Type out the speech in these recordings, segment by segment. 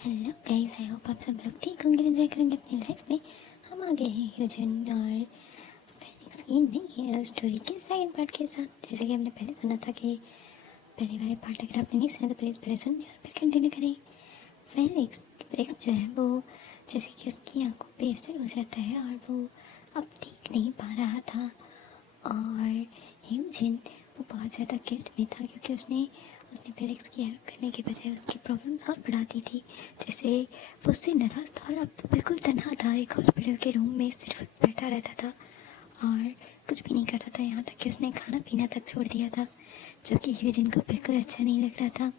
Hello guys, I hope आप सब लोग ठीक होंगे, एंजॉय करेंगे अपनी लाइफ में। हम आ गए हैं ह्यूजन और फेलिक्स की नई स्टोरी के सेकंड पार्ट के साथ। जैसे कि हमने पहले सुना था कि पहले वाले पार्ट अगर आपने नहीं सुना तो प्लीज़ पहले सुनिए और फिर कंटिन्यू करें। फेलिक्स फेलिक्स जो है वो जैसे कि उसकी आंखों पे असर हो जाता है और वो अब देख नहीं पा रहा था। और ह्यूजिन वो बहुत ज़्यादा गिल्ट में था क्योंकि उसने उसने फेलिक्स की हेल्प करने के बजाय उसकी प्रॉब्लम्स और बढ़ा दी थी। जैसे वो उससे नाराज़ था और अब वो बिल्कुल तन्हा था, एक हॉस्पिटल के रूम में सिर्फ बैठा रहता था और कुछ भी नहीं करता था। यहाँ तक कि उसने खाना पीना तक छोड़ दिया था, जो कि ह्यूजिन को बिल्कुल अच्छा नहीं लग रहा था।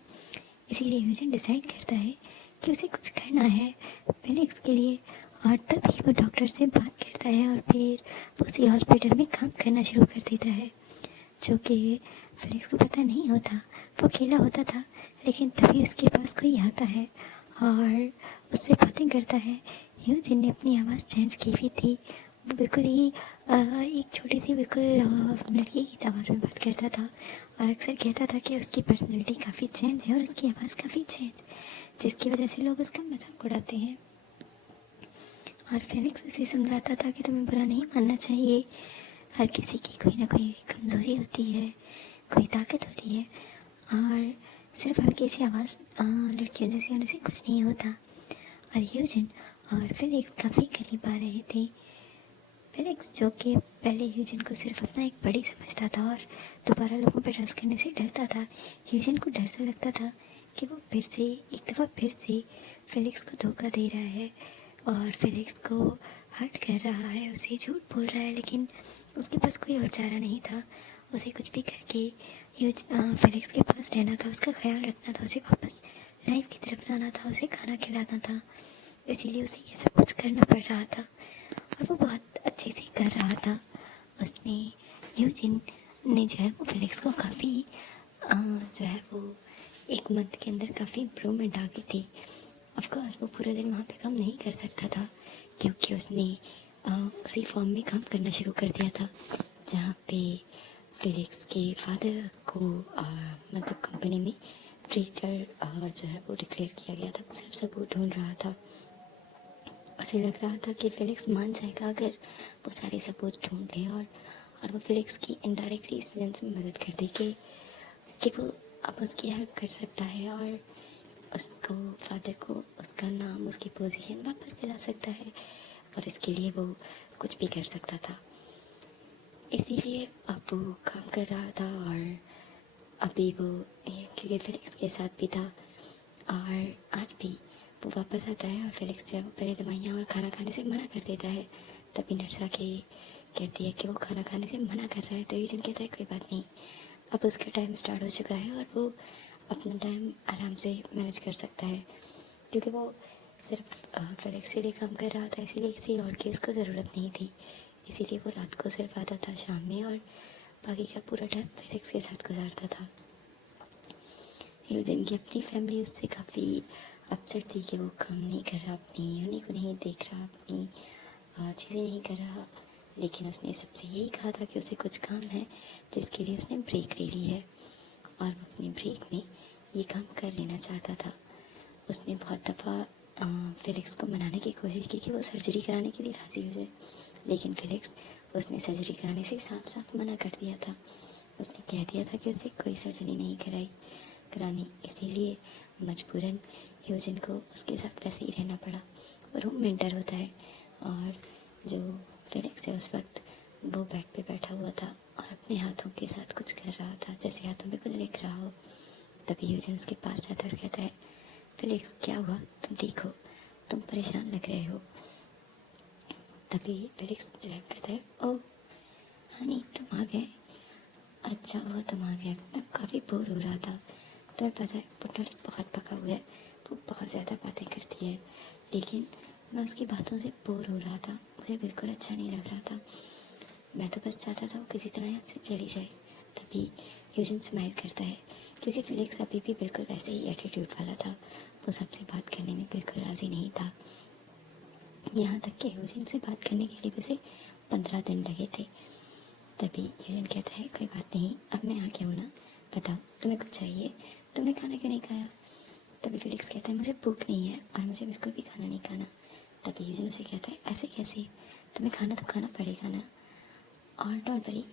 इसीलिए ह्यूजन डिसाइड करता है कि उसे कुछ करना है फेलिक्स के लिए। और तभी वो डॉक्टर से बात करता है और फिर वो उसी हॉस्पिटल में काम करना शुरू कर देता है, जो कि फेलिक्स को पता नहीं होता। वो अकेला होता था, लेकिन तभी उसके पास कोई आता है और उससे बातें करता है। ह्यूजन ने अपनी आवाज़ चेंज की हुई थी। वो बिल्कुल ही एक छोटी सी बिल्कुल लड़की की आवाज़ में बात करता था और अक्सर कहता था कि उसकी पर्सनैलिटी काफ़ी चेंज है और उसकी आवाज़ काफ़ी चेंज, जिसकी वजह से लोग उसका मजाक उड़ाते हैं। और फेलिक्स उसे समझाता था कि तुम्हें बुरा नहीं मानना चाहिए, हर किसी की कोई ना कोई कमज़ोरी होती है, कोई ताकत होती है और सिर्फ हल्की सी आवाज़ लड़कियों जैसी होने से कुछ नहीं होता। और ह्यूजन और फेलिक्स काफ़ी करीब आ रहे थे। फेलिक्स जो कि पहले ह्यूजन को सिर्फ अपना एक बड़ी समझता था और दोबारा लोगों पर ट्रस्ट करने से डरता था। ह्यूजन को डर सा लगता था कि वो फिर से एक दफ़ा फिर से फेलिक्स को धोखा दे रहा है और फेलिक्स को हर्ट कर रहा है, उसे झूठ बोल रहा है। लेकिन उसके पास कोई और चारा नहीं था। उसे कुछ भी करके फेलिक्स के पास रहना था, उसका ख्याल रखना था, उसे वापस लाइफ की तरफ लाना था, उसे खाना खिलाना था। इसीलिए उसे ये सब कुछ करना पड़ रहा था और वो बहुत अच्छे से कर रहा था। उसने यूजिन ने जो है वो फेलिक्स को काफ़ी जो है वो एक मंथ के अंदर काफ़ी इम्प्रूवमेंट आ गई थी। ऑफकोर्स वो पूरे दिन वहाँ पे काम नहीं कर सकता था क्योंकि उसने उसी फॉर्म में काम करना शुरू कर दिया था जहाँ पे फेलिक्स के फादर को मतलब कंपनी में ट्रेडर जो है वो डिक्लेयर किया गया था। सिर्फ सब वो ढूंढ रहा था। उसे लग रहा था कि फेलिक्स मान जाएगा अगर वो सारे सबूत ढूंढ ले और वो फेलिक्स की इनडायरेक्टली इस सेंस में मदद कर दे कि वो अब उसकी हेल्प कर सकता है और उसको फादर को उसका नाम, उसकी पोजीशन वापस दिला सकता है और इसके लिए वो कुछ भी कर सकता था। इसीलिए अब वो काम कर रहा था और अभी वो क्योंकि फेलिक्स के साथ भी था और आज भी वो वापस आता है और फेलिक्स जो है वो पहले दवाइयाँ और खाना खाने से मना कर देता है। तभी नर्स आके कहती है कि वो खाना खाने से मना कर रहा है तो यूजन कहता है कोई बात नहीं, अब उसका टाइम स्टार्ट हो चुका है और वो अपना टाइम आराम से मैनेज कर सकता है क्योंकि वो सिर्फ फेलिक्स के लिए काम कर रहा था। इसीलिए किसी और की उसको ज़रूरत नहीं थी। इसीलिए वो रात को सिर्फ आता था शाम में और बाकी का पूरा टाइम फेलिक्स के साथ गुजारता था। यूजिन की अपनी फैमिली उससे काफ़ी अपसेट थी कि वो काम नहीं कर रहा, अपनी यूनिक को नहीं देख रहा, अपनी चीज़ें नहीं कर रहा। लेकिन उसने सबसे यही कहा था कि उसे कुछ काम है जिसके लिए उसने ब्रेक ले ली है और वो अपने ब्रेक में ये काम कर लेना चाहता था। उसने बहुत दफ़ा फेलिक्स को मनाने की कोशिश की कि वो सर्जरी कराने के लिए राज़ी हो जाए, लेकिन फेलिक्स उसने सर्जरी कराने से साफ साफ मना कर दिया था। उसने कह दिया था कि उसे कोई सर्जरी नहीं करानी। इसीलिए मजबूरन ह्यूजन को उसके साथ वैसे ही रहना पड़ा। वो रूम में डर होता है और जो फेलिक्स है उस वक्त वो बेड पे बैठा हुआ था और अपने हाथों के साथ कुछ कर रहा था, जैसे हाथों में कुछ लिख रहा हो। तभी ह्यूजन उसके पास जाता है और कहता है, फेलिक्स क्या हुआ, तुम ठीक हो, तुम परेशान लग रहे हो। तभी फेलिक्स जो है कहता है, ओह हनी तुम आ गए, अच्छा हुआ तुम आ गए, मैं काफ़ी बोर हो रहा था। तुम्हें पता है वो नर्स बहुत पका हुआ है, वो बहुत ज़्यादा बातें करती है, लेकिन मैं उसकी बातों से बोर हो रहा था, मुझे बिल्कुल अच्छा नहीं लग रहा था। मैं तो बस चाहता था वो किसी तरह यहाँ से चली जाए। तभी ह्यूजन स्माइल करता है क्योंकि फेलिक्स अभी भी बिल्कुल वैसे ही एटीट्यूड वाला था। वो सबसे बात करने में बिल्कुल राज़ी नहीं था। यहाँ तक कि ह्यूजन से बात करने के लिए उसे 15 दिन लगे थे। तभी ह्यूजन कहता है, कोई बात नहीं, अब मैं आ गया हूँ ना, बताओ तुम्हें कुछ चाहिए, तुमने खाना क्यों नहीं खाया। तभी फिलिक्स कहता है मुझे भूख नहीं है और मुझे बिल्कुल भी खाना नहीं खाना। तभी ह्यूजन उसे कहता है ऐसे कैसे, तुम्हें खाना तो खाना पड़ेगा ना, और डोंट वरी,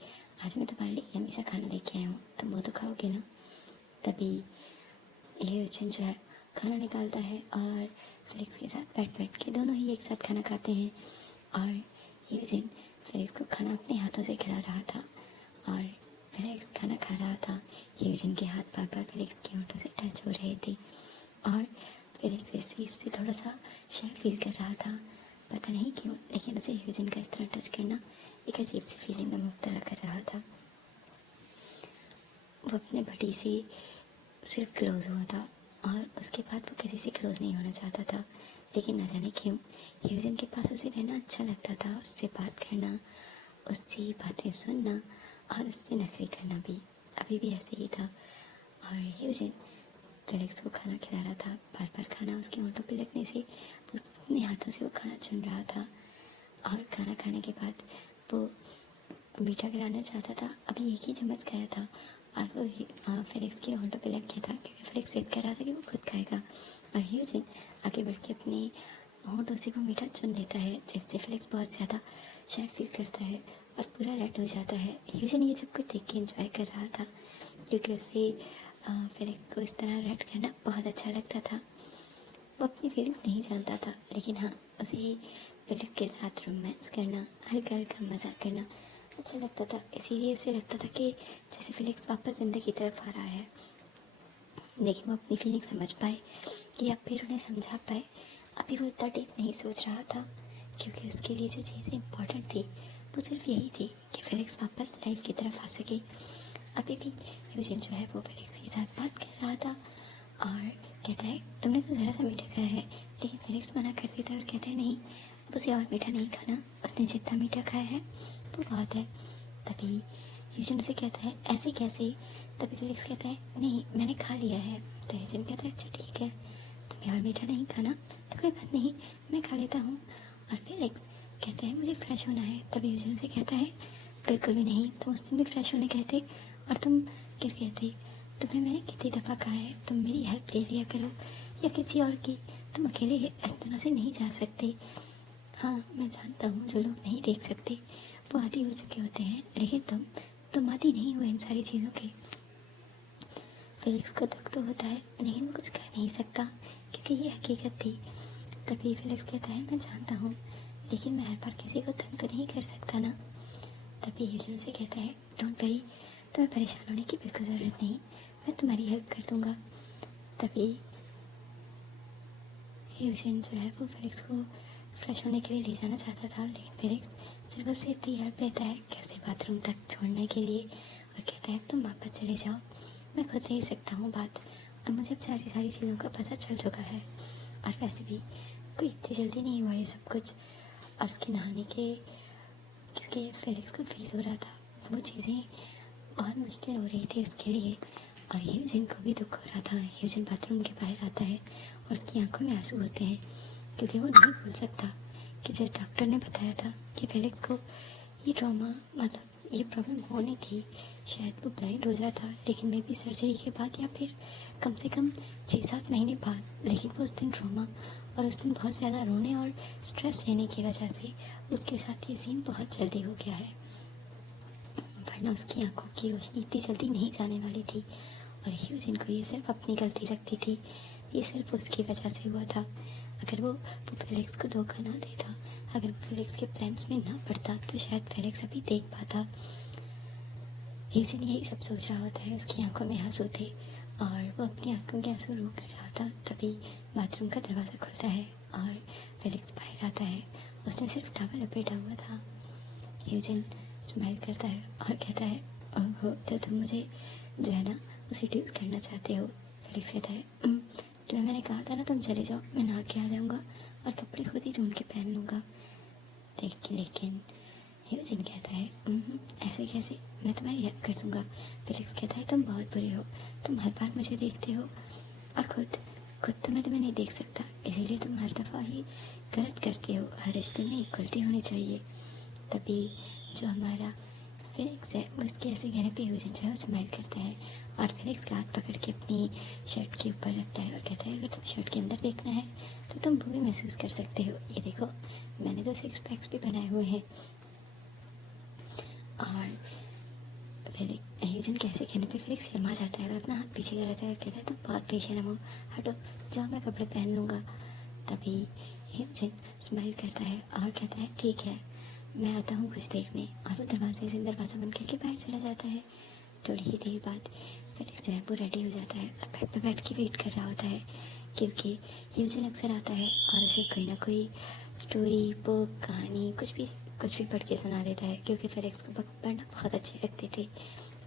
आज मैं तुम्हारे लिए यम्मी सा खाना लेके आया हूँ, तुम वो तो खाओगे ना। तभी ह्यूजन जो है खाना निकालता है और फिलिक्स के साथ बैठ बैठ के दोनों ही एक साथ खाना खाते हैं। और ह्यूजन फिलिक्स को खाना अपने हाथों से खिला रहा था और फिलिक्स खाना खा रहा था। ह्यूजन के हाथ बार बार फिलिक्स के होंठों से टच हो रहे थे और फिलिक्स इस चीज़ से थोड़ा सा शाय फील कर रहा था, पता नहीं क्यों, लेकिन उसे ह्यूजन का इस तरह टच करना एक अजीब सी फीलिंग में मुब्तला कर रहा था। वो अपने बडी से सिर्फ क्लोज हुआ था और उसके बाद वो किसी से क्लोज नहीं होना चाहता था, लेकिन न जाने क्यों ह्यूजन के पास उसे रहना अच्छा लगता था, उससे बात करना, उसकी बातें सुनना और उससे नखरे करना भी अभी भी ऐसे ही था। और ह्यूजन फिलिक्स को खाना खिला रहा था, बार बार खाना उसके होंठों पे लगने से वो अपने हाथों से वो खाना चुन रहा था और खाना खाने के बाद वो मीठा खिलाना चाहता था। अभी एक ही चम्मच खाया था और वो फिलिक्स के होंठों पे लग गया था, क्योंकि फिलिक्स जिद कर रहा था कि वो खुद खाएगा और ह्यूजन आगे बढ़ के अपने होंठों से वो मीठा चुन लेता है, जिससे फिलिक्स बहुत ज़्यादा शाय फील करता है और पूरा रेड हो जाता है। ह्यूजन ये सब कुछ देख के एंजॉय कर रहा था, क्योंकि उसे फिलिक्स को इस तरह रेड करना बहुत अच्छा लगता था। वो अपनी फीलिंग्स नहीं जानता था, लेकिन हाँ, उसे फिलिक्स के साथ रोमांस करना, हल्का हल्का मजाक करना अच्छा लगता था। इसीलिए उसे लगता था कि जैसे फिलिक्स वापस ज़िंदगी की तरफ आ रहा है, लेकिन वो अपनी फीलिंग समझ पाए कि अब फिर उन्हें समझा पाए। अभी वो इतना डीप नहीं सोच रहा था, क्योंकि उसके लिए जो चीज़ें इम्पोर्टेंट थी वो सिर्फ यही थी कि फिलिक्स वापस लाइफ की तरफ आ सके। अभी भी ह्यूजन जो है वो फिलिक्स के साथ बात कर रहा था और कहता है तुमने तो ज़रा सा मीठा खाया है, लेकिन फिलिक्स मना कर देता है और कहता है नहीं, अब उसे और मीठा नहीं खाना, उसने जितना मीठा खाया है वो बहुत है। तभी ह्यूजन उसे कहता है ऐसे कैसे। तभी फिलिक्स कहता है नहीं, मैंने खा लिया है। तो ह्यूजन कहता है अच्छा ठीक है, तुम्हें और मीठा नहीं खाना तो कोई बात नहीं, मैं खा लेता हूँ। और फिलिक्स कहता है मुझे फ्रेश होना है। तभी ह्यूजन उसे कहता है बिल्कुल भी नहीं, तुम उस दिन भी फ्रेश होने गए थे और तुम गिर गए थे, तुम्हें मैंने कितनी दफ़ा कहा है तुम मेरी हेल्प ले लिया करो या किसी और की, तुम अकेले इस तरह से नहीं जा सकते। हाँ मैं जानता हूँ जो लोग नहीं देख सकते वो आदी हो चुके होते हैं, लेकिन तुम आदी नहीं हो इन सारी चीज़ों के। फिलिक्स को दुख तो होता है, लेकिन वो कुछ कर नहीं सकता, क्योंकि ये हकीकत थी। तभी फिलिक्स कहता है मैं जानता हूँ, लेकिन मैं हर बार किसी को तंग तो नहीं कर सकता ना। तभी ह्यूजन से कहता है डोंट वरी, तुम्हें परेशान होने की बिल्कुल ज़रूरत नहीं, मैं तुम्हारी हेल्प कर दूँगा। तभी ह्यूजन जो है वो फिलिक्स को फ्रेश होने के लिए ले जाना चाहता था, लेकिन फिलिक्स सिर्फ उससे इतनी हेल्प लेता है कि उसे बाथरूम तक छोड़ने के लिए, और कहता है तुम वापस चले जाओ, मैं खुद नहीं सकता हूँ बात, और मुझे अब सारी चीज़ों का पता चल चुका है, और वैसे भी कोई इतनी जल्दी नहीं हुआ ये सब कुछ। और उसके नहाने के, क्योंकि फिलिक्स को फील हो रहा था वो चीज़ें बहुत मुश्किल हो रही थी उसके लिए, और ह्यूजन को भी दुख हो रहा था। ह्यूजन बाथरूम के बाहर आता है और उसकी आंखों में आंसू होते हैं, क्योंकि वो नहीं भूल सकता कि जिस डॉक्टर ने बताया था कि फिलिक्स को ये ट्रॉमा, मतलब ये प्रॉब्लम होनी थी, शायद वो ब्लाइंड हो जाता, लेकिन मे बी सर्जरी के बाद या फिर कम से कम 6-7 महीने बाद। लेकिन वो उस दिन ट्रॉमा और उस दिन बहुत ज़्यादा रोने और स्ट्रेस लेने की वजह से उसके साथ ये सीन बहुत जल्दी हो गया है, वरना उसकी आंखों की रोशनी इतनी जल्दी नहीं जाने वाली थी। और ह्यूजन को ये सिर्फ अपनी गलती लगती थी, ये सिर्फ उसकी वजह से हुआ था। अगर वो फेलिक्स को धोखा ना देता, अगर वो फेलिक्स के प्लान्स में ना पड़ता, तो शायद फेलिक्स अभी देख पाता। ह्यूजन यही सब सोच रहा होता है, उसकी आंखों में आंसू थे और वो अपनी आंखों के आंसू रोक रहा था। तभी बाथरूम का दरवाज़ा खुलता है और फेलिक्स बाहर आता है। उसने सिर्फ टॉवल लपेटा हुआ था। ह्यूजन स्माइल करता है और कहता है ओहो, तो तुम मुझे जो है ना वो सीड्यूस करना चाहते हो। फेलिक्स कहता है तुम्हें मैंने कहा था ना तुम चले जाओ, मैं नहा के आ जाऊँगा और कपड़े खुद ही ढूंढ के पहन लूँगा। लेकिन ह्यूजन कहता है ऐसे कैसे, मैं तुम्हारी हेल्प कर दूँगा। फेलिक्स कहता है तुम बहुत बुरे हो, तुम हर बार मुझे देखते हो और खुद तो मैं तुम्हें नहीं देख सकता, इसीलिए तुम हर दफ़ा ही गलत करते हो। हर रिश्ते में इक्वलिटी होनी चाहिए। तभी जो हमारा फेलिक्स है उसके ऐसे कहने पे ह्यूजन जो है स्माइल करता है और फेलिक्स का हाथ पकड़ के अपनी शर्ट के ऊपर रखता है और कहता है अगर तुम्हें शर्ट के अंदर देखना है तो तुम वो भी महसूस कर सकते हो, ये देखो मैंने तो 6 पैक्स भी बनाए हुए हैं। और ह्यूजन कैसे कहने पे फेलिक्स शर्मा जाता है और अपना हाथ पीछे कर लेता है और कहता है तुम बहुत बेशर्म हो, हटो जाओ मैं कपड़े पहन लूँगा। तभी ह्यूजन स्माइल करता है और कहता है ठीक है मैं आता हूँ कुछ देर में, और वो दरवाजे से दरवाज़ा बंद करके बाहर चला जाता है। थोड़ी ही देर बाद फेलिक्स जो है वो रेडी हो जाता है और बेड पर बैठ के वेट कर रहा होता है क्योंकि ह्यूजन अक्सर आता है और उसे कोई ना कोई स्टोरी बुक कहानी कुछ भी पढ़ के सुना देता है क्योंकि फेलिक्स को बुक पढ़ना बहुत अच्छे लगते थे।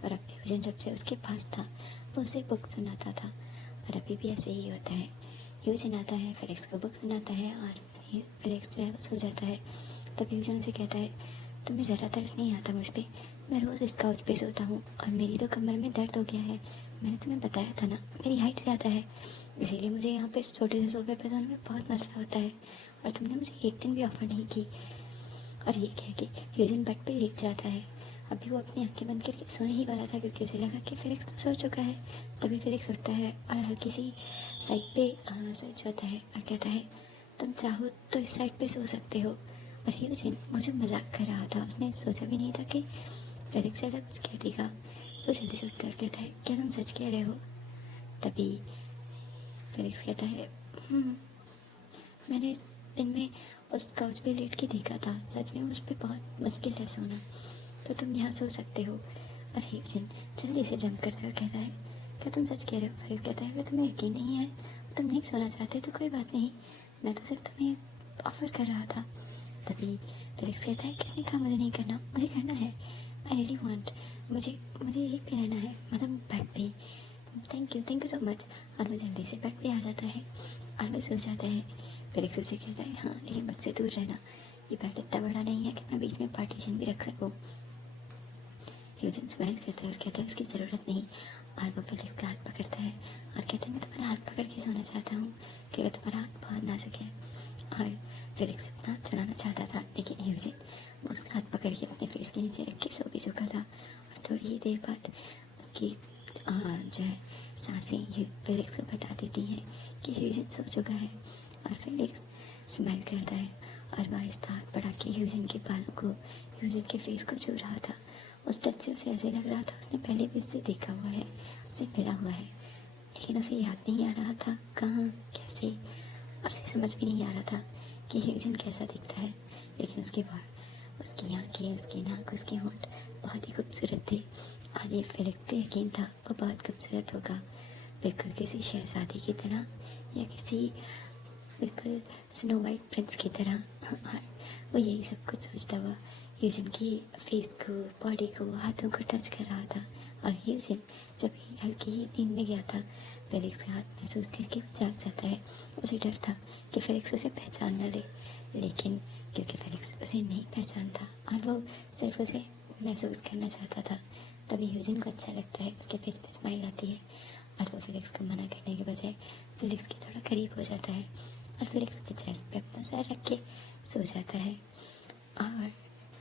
और अब ह्यूजन जब से उसके पास था वो उसे बुक सुनाता था और अभी भी ऐसे ही होता है। ह्यूजन आता है फेलिक्स को बुक सुनाता है और फेलिक्स जो है वो सो जाता है। तब ह्यूजन से कहता है तुम्हें ज़रा तरस नहीं आता मुझ पर, मैं रोज़ इस काउच पे सोता हूँ और मेरी तो कमर में दर्द हो गया है, मैंने तुम्हें बताया था ना मेरी हाइट ज़्यादा है, इसीलिए मुझे यहाँ पे इस छोटे से सोफे पे सोने में बहुत मसला होता है और तुमने मुझे एक दिन भी ऑफ़र नहीं की। और ये कह के ह्यूजन बेड पे लेट जाता है। अभी वो अपनी आंखें बंद करके सोने ही वाला था क्योंकि उसे लगा कि फेलिक्स तो सो चुका है। तभी फेलिक्स उठता है और हल्की सी साइड पे स्विच होता है और कहता है तुम चाहो तो इस साइड पे सो सकते हो। और ह्यूजन मुझे मजाक कर रहा था, उसने सोचा भी नहीं था कि फेलिक्स ऐसा कुछ कह देगा। वो जल्दी से उठता है और कहता है क्या तुम सच कह रहे हो? तभी फेलिक्स कहता है मैंने इस दिन में उस काउच पे लेट के देखा था, सच में उस पर बहुत मुश्किल है सोना, तो तुम यहाँ सो सकते हो। और ह्यूजन जल्दी से जंप करता है और कहता है क्या तुम सच कह रहे हो? फेलिक्स कहता है अगर तुम्हें यकीन नहीं है तुम नहीं सोना चाहते तो कोई बात नहीं, मैं तो सिर्फ तुम्हें ऑफर कर रहा था। तभी फेलिक्स कहता है किसने कहा मुझे नहीं करना, मुझे करना है, आई रियली वांट, मुझे मुझे यहीं पे रहना है, मतलब बेड पे। Thank you so much. और वो जल्दी से बेड पे आ जाता है और वो सो जाता है। फेलिक्स उसे कहता है हाँ लेकिन मुझसे दूर रहना, ये बेड इतना बड़ा नहीं है कि मैं बीच में पार्टीशन भी रख सकूँ। ह्यूजन स्माइल करता है और कहता है उसकी ज़रूरत नहीं। और वो फेलिक्स का हाथ पकड़ता है और कहता है मैं तुम्हारा हाथ पकड़ के सोना चाहता हूँ क्योंकि तुम्हारा हाथ बहुत नाजुक है। और फेलिक्स अपना हाथ छुड़ाना चाहता था लेकिन ह्यूजन उसका हाथ पकड़ के अपने फेस के नीचे रख के सो भी चुका था। और थोड़ी ही देर बाद उसकी जो है सांसें फेलिक्स को बता देती हैं कि ह्यूजन सो चुका है। और फेलिक्स स्माइल करता है और वह आहिस्ता हाथ बढ़ा के ह्यूजन के बालों को ह्यूजन के फेस को छू रहा था। उस टच से उसे ऐसे लग रहा था उसने पहले भी उससे देखा हुआ है, उससे मिला हुआ है, लेकिन उसे याद नहीं आ रहा था कहाँ कैसे, और उसे समझ भी नहीं आ रहा था कि ह्यूजन कैसा दिखता है। लेकिन उसके बाद उसकी आँखें, उसके नाक, उसके होंठ बहुत ही खूबसूरत थे और ये फेलिक्स को यकीन था वो बहुत खूबसूरत होगा, बिल्कुल किसी शहजादी की तरह या किसी बिल्कुल स्नो वाइट प्रिंस की तरह। और वो यही सब कुछ सोचता हुआ ह्यूजन की फेस को, बॉडी को, हाथों को टच कर रहा था। और ह्यूजन जब हल्की ही नींद में गया था फेलिक्स का हाथ महसूस करके वो जाग जाता है। उसे डर था कि फेलिक्स उसे पहचान न ले, लेकिन क्योंकि फेलिक्स उसे नहीं पहचानता और वो सिर्फ उसे महसूस करना चाहता था, तभी ह्यूजन को अच्छा लगता है, उसके फेस पे स्माइल आती है और वो फेलिक्स को मना करने के बजाय फेलिक्स के थोड़ा करीब हो जाता है और फेलिक्स के चेस्ट पे अपना सर रख के सो जाता है और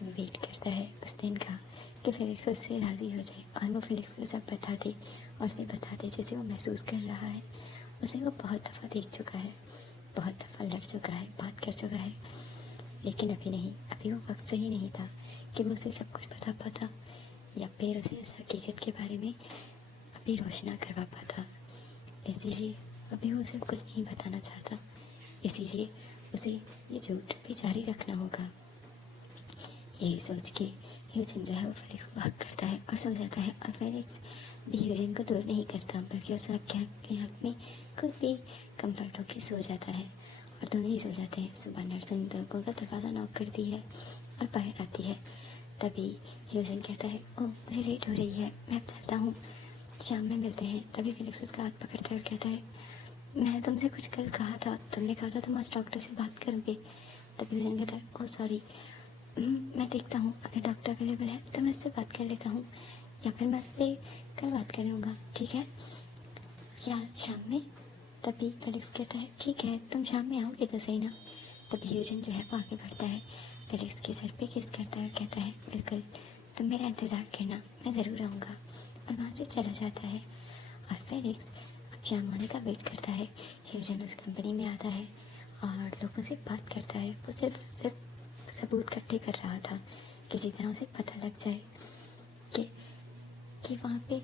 वेट करता है उस दिन का कि फेलिक्स उससे राज़ी हो जाए और वो फेलिक्स को सब बता दे और उसे बता दे जैसे वो महसूस कर रहा है। उसे वो बहुत दफ़ा देख चुका है, बहुत दफ़ा लड़ चुका है, बात कर चुका है, लेकिन अभी नहीं, अभी वो वक्त सही नहीं था कि वो उसे सब कुछ बता पाता या फिर उसे इस हकीकत के बारे में अभी रोशना करवा पाता। इसीलिए अभी वो उसे कुछ नहीं बताना चाहता, इसीलिए उसे ये झूठ भी जारी रखना होगा। यही सोच के ह्यूजन जो है वो फेलिक्स को हक करता है और सो जाता है और फेलिक्स भी ह्यूजन को दूर नहीं करता बल्कि उस के हक में खुद भी कंफर्ट होकर सो जाता है और दोनों ही सो जाते हैं। सुबह नर्स उन दोनों का दरवाज़ा नॉक करती है और बाहर आती है। तभी ह्यूजन कहता है ओह मुझे लेट हो रही है, मैं अब चलता हूँ, शाम में मिलते हैं। तभी फेलिक्स उसका हाथ पकड़ता है और कहता है मैंने तुमसे कुछ कल कहा था, तुमने कहा था तुम आज डॉक्टर से बात करोगे। तभी ह्यूजन कहता है ओह सॉरी, मैं देखता हूँ अगर डॉक्टर अवेलेबल है तो मैं उससे बात कर लेता हूँ या फिर मैं उससे कल बात कर लूँगा, ठीक है, या शाम में। तभी फेलिक्स कहता है ठीक है तुम शाम में आओगे तो सही ना। तभी ह्यूजन जो है वो आगे बढ़ता है, फेलिक्स के सर पे किस करता है और कहता है बिल्कुल तुम मेरा इंतज़ार करना, मैं ज़रूर आऊँगा। और वहाँ से चला जाता है। और फेलिक्स अब शाम होने का वेट करता है। ह्यूजन उस कंपनी में आता है और लोगों से बात करता है। वो सिर्फ सबूत इकट्ठे कर रहा था, किसी तरह उसे पता लग जाए कि वहाँ पे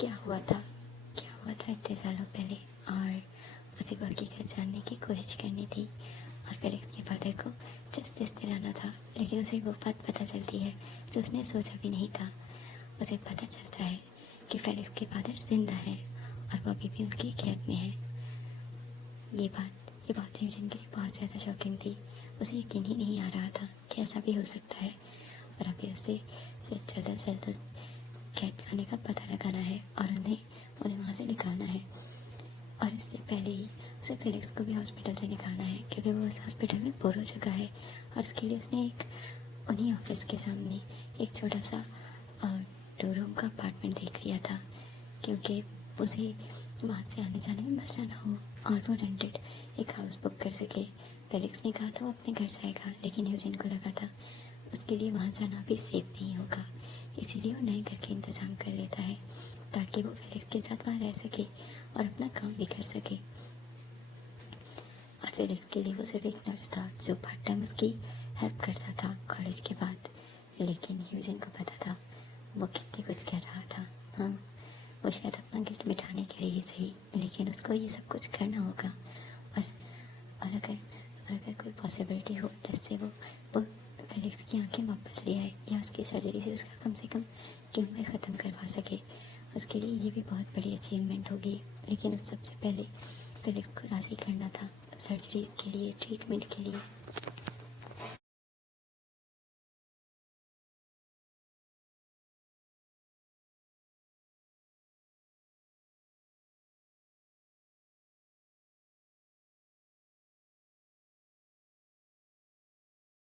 क्या हुआ था इतने सालों पहले, और उसे वो हकीकत जानने की कोशिश करनी थी। और फेलिक्स के फादर को जस्टिस दिलाना था, लेकिन उसे वो बात पता चलती है जो उसने सोचा भी नहीं था। उसे पता चलता है कि फेलिक्स के फादर जिंदा है और वो अभी भी उनकी कैद में है। ये बात ह्यूजन के लिए बहुत ज़्यादा शॉकिंग थी। उसे यकीन ही नहीं आ रहा था कि ऐसा भी हो सकता है, और अभी उसे जल्द से जल्द कैद खाने का पता लगाना है और उन्हें वहाँ से निकालना है। और इससे पहले ही उसे फेलिक्स को भी हॉस्पिटल से निकालना है, क्योंकि वो उस हॉस्पिटल में बोर हो चुका है। और उसके लिए उसने उन्हीं ऑफिस के सामने एक छोटा सा 2 रूम का अपार्टमेंट देख लिया था, क्योंकि उसे वहाँ से आने जाने में मसला ना हो और वो रेंटेड एक हाउस बुक कर सके। फेलिक्स ने कहा था वो अपने घर जाएगा, लेकिन ह्यूजन को लगा था उसके लिए वहाँ जाना भी सेफ नहीं होगा, इसीलिए वो नए घर के इंतज़ाम कर लेता है ताकि वो फेलिक्स के साथ वहाँ रह सके और अपना काम भी कर सके। और फेलिक्स के लिए वो सिर्फ एक नर्स था जो पार्ट टाइम उसकी हेल्प करता था कॉलेज के बाद, लेकिन ह्यूजन को पता था वो कितने कुछ कर रहा था। हाँ, वो शायद अपना गिल्ट मिटाने के लिए ही सही, लेकिन उसको ये सब कुछ करना होगा। और अगर कोई पॉसिबिलिटी हो जिससे वो फेलिक्स की आंखें वापस ले आए या उसकी सर्जरी से उसका कम से कम ट्यूमर ख़त्म करवा सके, उसके लिए ये भी बहुत बड़ी अचीवमेंट होगी। लेकिन उस सबसे पहले फेलिक्स को राज़ी करना था सर्जरीज़ के लिए, ट्रीटमेंट के लिए।